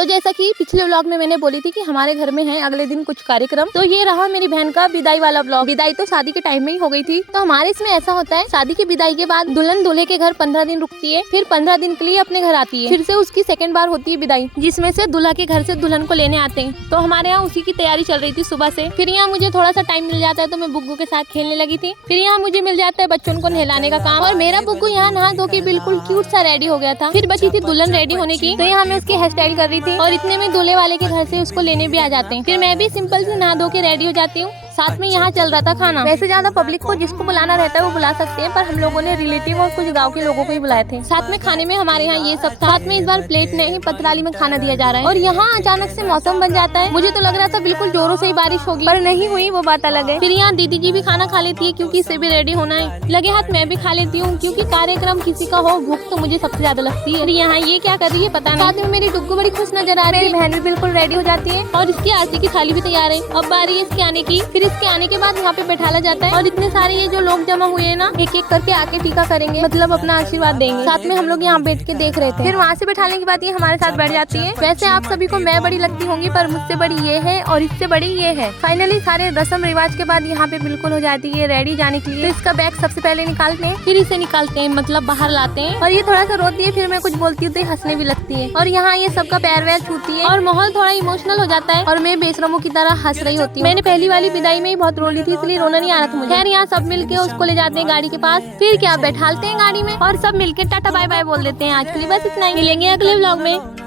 तो जैसा कि पिछले व्लॉग में मैंने बोली थी कि हमारे घर में है अगले दिन कुछ कार्यक्रम, तो ये रहा मेरी बहन का विदाई वाला व्लॉग। विदाई तो शादी के टाइम में ही हो गई थी। तो हमारे इसमें ऐसा होता है, शादी की विदाई के बाद दुल्हन दूल्हे के घर 15 दिन रुकती है, फिर 15 दिन के लिए अपने घर आती है। फिर से उसकी सेकंड बार होती है विदाई, जिसमें से दूल्हा के घर से दुल्हन को लेने आते हैं। तो हमारे यहाँ उसी की तैयारी चल रही थी सुबह से। फिर यहाँ मुझे थोड़ा सा टाइम मिल जाता है तो मैं बुग्गू के साथ खेलने लगी थी। फिर यहाँ मुझे मिल जाता है बच्चों को नहलाने का काम, और मेरा बुग्गू यहाँ नहा धो के बिल्कुल क्यूट सा रेडी हो गया था। फिर बची थी दुल्हन रेडी होने की, तो यहाँ मैं उसकी हेयर स्टाइल कर रही थी और इतने में दूल्हे वाले के घर से उसको लेने भी आ जाते हैं। फिर मैं भी सिंपल से नहा धो के रेडी हो जाती हूँ। साथ में यहाँ चल रहा था खाना। वैसे ज्यादा पब्लिक को जिसको बुलाना रहता है वो बुला सकते हैं, पर हम लोगों ने रिलेटिव और कुछ गांव के लोगों को ही बुलाए थे। साथ में खाने में हमारे यहाँ ये सब साथ में इस बार प्लेट नहीं पतराली में खाना दिया जा रहा है। और यहाँ अचानक से मौसम बन जाता है। मुझे तो लग रहा था बिल्कुल जोरों से ही बारिश होगी, पर नहीं हुई, वो बात अलग है। फिर यहाँ दीदी जी भी खाना खा लेती है क्योंकि इसे भी रेडी होना है। लगे हाथ मैं भी खा लेती हूँ क्योंकि कार्यक्रम किसी का हो, भूख तो मुझे सबसे ज्यादा लगती है। यहाँ ये क्या कर रही है पता नहीं। साथ में मेरी डुग्गू बड़ी खुश नजर आ रही है। बहन भी बिल्कुल रेडी हो जाती है और इसकी आरती की थाली भी तैयार है। अब बारी है इसके आने की। फिर इसके आने के बाद यहाँ पे बैठाला जाता है और इतने सारे ये जो लोग जमा हुए हैं ना, एक एक करके आके टीका करेंगे, मतलब अपना आशीर्वाद देंगे। साथ में हम लोग यहाँ बैठ के देख रहे थे। फिर वहाँ से बैठाने के बाद ये हमारे साथ बैठ जाती है। वैसे आप सभी को मैं बड़ी लगती होंगी, पर मुझसे बड़ी ये है और इससे बड़ी ये है। फाइनली सारे रस्म रिवाज के बाद यहाँ पे बिल्कुल हो जाती है रेडी जाने के लिए। तो इसका बैग सबसे पहले निकालते हैं, फिर इसे निकालते हैं, मतलब बाहर लाते हैं। और ये थोड़ा सा रोती है, फिर मैं कुछ बोलती हूँ तो हंसने भी लगती है। और यहाँ ये सबका पैर वैर छूती है और माहौल थोड़ा इमोशनल हो जाता है और मैं बेशरमों की तरह हंस रही होती हूँ। मैंने पहली वाली विदाई में ही बहुत रो ली थी, इसलिए रोना नहीं आ रहा था मुझे। खैर यहाँ सब मिलके उसको ले जाते हैं गाड़ी के पास, फिर क्या बैठालते हैं गाड़ी में और सब मिलके टाटा बाय बाय बोल देते हैं। आज के लिए बस इतना ही, मिलेंगे अगले व्लॉग में।